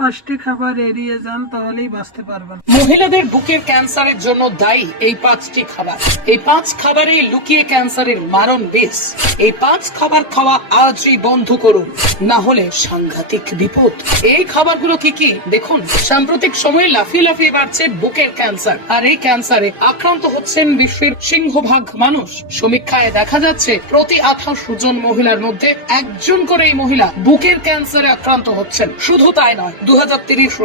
পাঁচটি খাবার এড়িয়ে যান, তাহলেই বাঁচতে পারবেন। মহিলাদের বুকের ক্যান্সারের জন্য দায়ী এই পাঁচটি খাবার। এই পাঁচ খাবারে লুকিয়ে ক্যান্সারের মারণ বিষ এই পাঁচ খাবার খাওয়া আজই বন্ধ করুন। না হলে সাংঘাতিক বিপদ। এই খাবারগুলো কি কি? দেখুন, সাম্প্রতিক সময়ে লাফিয়ে লাফিয়ে বাড়ছে বুকের ক্যান্সার। আর এই ক্যান্সারে আক্রান্ত হচ্ছেন বিশ্বের সিংহভাগ মানুষ। সমীক্ষায় দেখা যাচ্ছে, প্রতি আঠাশ জন মহিলার মধ্যে একজন করে এই মহিলা বুকের ক্যান্সারে আক্রান্ত হচ্ছেন। শুধু তাই নয় দু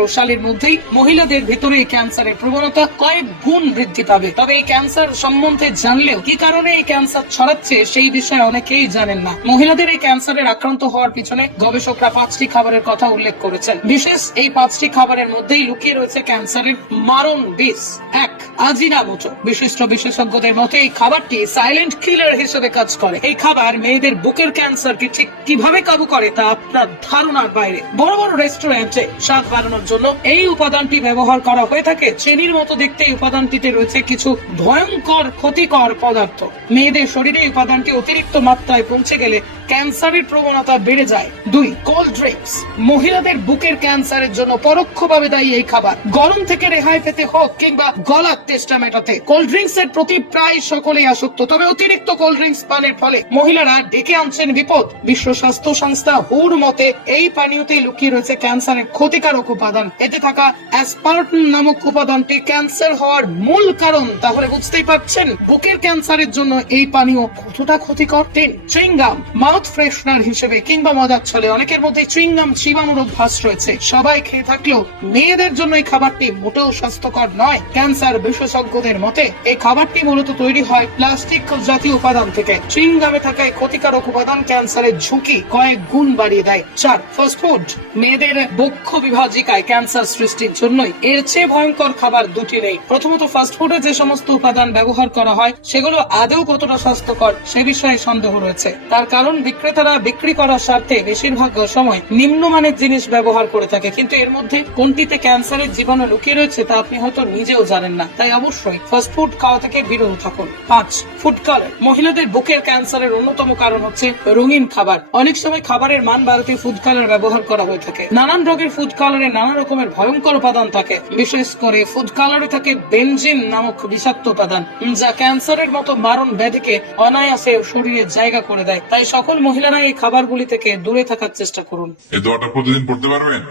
সালের মধ্যেই মহিলাদের ভেতরে এই ক্যান্সারের প্রবণতা কয়েক গুণ বৃদ্ধি পাবে। তবে এই ক্যান্সার সম্বন্ধে জানলেও কি কারণে এই ক্যান্সার ছড়াচ্ছে সেই বিষয়ে অনেকেই জানেন না। মহিলাদের এই ক্যান্সারের আক্রান্ত হওয়ার পিছনে গবেষকরা পাঁচটি খাবারের কথা উল্লেখ করেছেন। বিশেষ এই পাঁচটি খাবারের মধ্যেই লুকিয়ে রয়েছে ক্যান্সারের মারণ বিষ। এক, আজিনা আজিনামোটো বিশিষ্ট বিশেষজ্ঞদের মতে, এই খাবারটি সাইলেন্ট কিলার হিসেবে কাজ করে। এই খাবার মেয়েদের বুকের ক্যান্সারকে ঠিক কীভাবে কাবু করে তা আপনার ধারণার বাইরে। বড় বড় রেস্টুরেন্টে স্বাদ বাড়ানোর জন্য এই উপাদানটি ব্যবহার করা হয়ে থাকে। চেনির মতো দেখতে এই উপাদানটিতে রয়েছে কিছু ভয়ঙ্কর ক্ষতিকর পদার্থ। মেয়েদের শরীরে উপাদানটি অতিরিক্ত মাত্রায় পৌঁছে গেলে ক্যান্সারের প্রবণতা বেড়ে যায়। দুই কোল্ড ড্রিঙ্কস মহিলাদের বুকের ক্যান্সারের জন্য পরোক্ষভাবে দায়ী এই খাবার। গরম থেকে রেহাই পেতে হোক কিংবা গলার তেষ্টা মেটাতে। কোল্ড ড্রিঙ্কস এর প্রতি প্রায় সকলেই আসক্ত, তবে অতিরিক্ত কোল্ড ড্রিঙ্কস পানের ফলে মহিলারা ডেকে আনছেন বিপদ। বিশ্ব স্বাস্থ্য সংস্থা হুর মতে, এই পানীয়তে লুকিয়ে রয়েছে ক্যান্সারের ক্ষতিকারক উপাদান। এতে থাকা অ্যাসপার্টন নামক উপাদানটি ক্যান্সার হওয়ার মূল কারণ। তাহলে বুঝতেই পারছেন, বুকের ক্যান্সারের জন্য এই পানীয় কতটা ক্ষতিকর? তিন চুইংগাম মাউথ ফ্রেশনার হিসেবে কিংবা মজার ছলে অনেকের মধ্যে চুইংগাম চিবানোর অভ্যাস রয়েছে। সবাই খেয়ে থাকলেও মেয়েদের জন্য এই খাবারটি মোটেও স্বাস্থ্যকর নয়। ক্যান্সার বিশেষজ্ঞদের মতে, এই খাবারটি মূলত তৈরি হয় প্লাস্টিক জাতীয় উপাদান থেকে। চুইংগামে থাকা এই ক্ষতিকারক উপাদান ক্যান্সারের ঝুঁকি কয়েক গুণ বাড়িয়ে দেয়। চার ফাস্টফুড মেয়েদের বক্ষ বিভাজিকায় ক্যান্সার সৃষ্টির জন্যই এর চেয়ে ভয়ঙ্কর খাবার দুটি নেই। প্রথমত ফাস্টফুডে যে সমস্ত উপাদান ব্যবহার করা হয়, সেগুলো আদৌ কতটা স্বাস্থ্যকর সে বিষয়ে সন্দেহ রয়েছে। তার কারণ বিক্রেতারা বিক্রি করার স্বার্থে বেশিরভাগ সময় নিম্নমানের জিনিস ব্যবহার করে থাকে। কিন্তু এর মধ্যে কোনটিতে ক্যান্সারের জীবাণু লুকিয়ে রয়েছে তা আপনি হয়তো নিজেও জানেন না। তাই অবশ্যই ফাস্টফুড খাওয়া থেকে বিরত থাকুন। পাঁচ ফুড কালার মহিলাদের বুকের ক্যান্সারের অন্যতম কারণ হচ্ছে রঙিন খাবার। অনেক সময় খাবারের মান বাড়াতে ফুড কালার ব্যবহার করা হয়ে থাকে। নানান রোগের ফুড কালারে নানা রকমের ভয়ঙ্কর উপাদান থাকে। বিশেষ করে ফুড কালারে থাকে বেনজিন নামক বিষাক্ত উপাদান, যা ক্যান্সারের মতো মারণ ব্যাধিকে অনায়াসে শরীরে জায়গা করে দেয়। তাই সকল মহিলারা এই খাবারগুলি থেকে দূরে থাকার চেষ্টা করুন। এই দোয়াটা প্রতিদিন পড়তে পারবেন?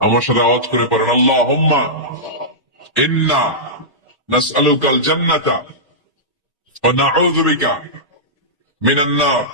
আমার সাথে আওয়াজ করে পারেন আল্লাহ হুম্মা ইন্না নাসআলুকাল জান্নাতা ওয়া নাউযু বিকা মিনান নার।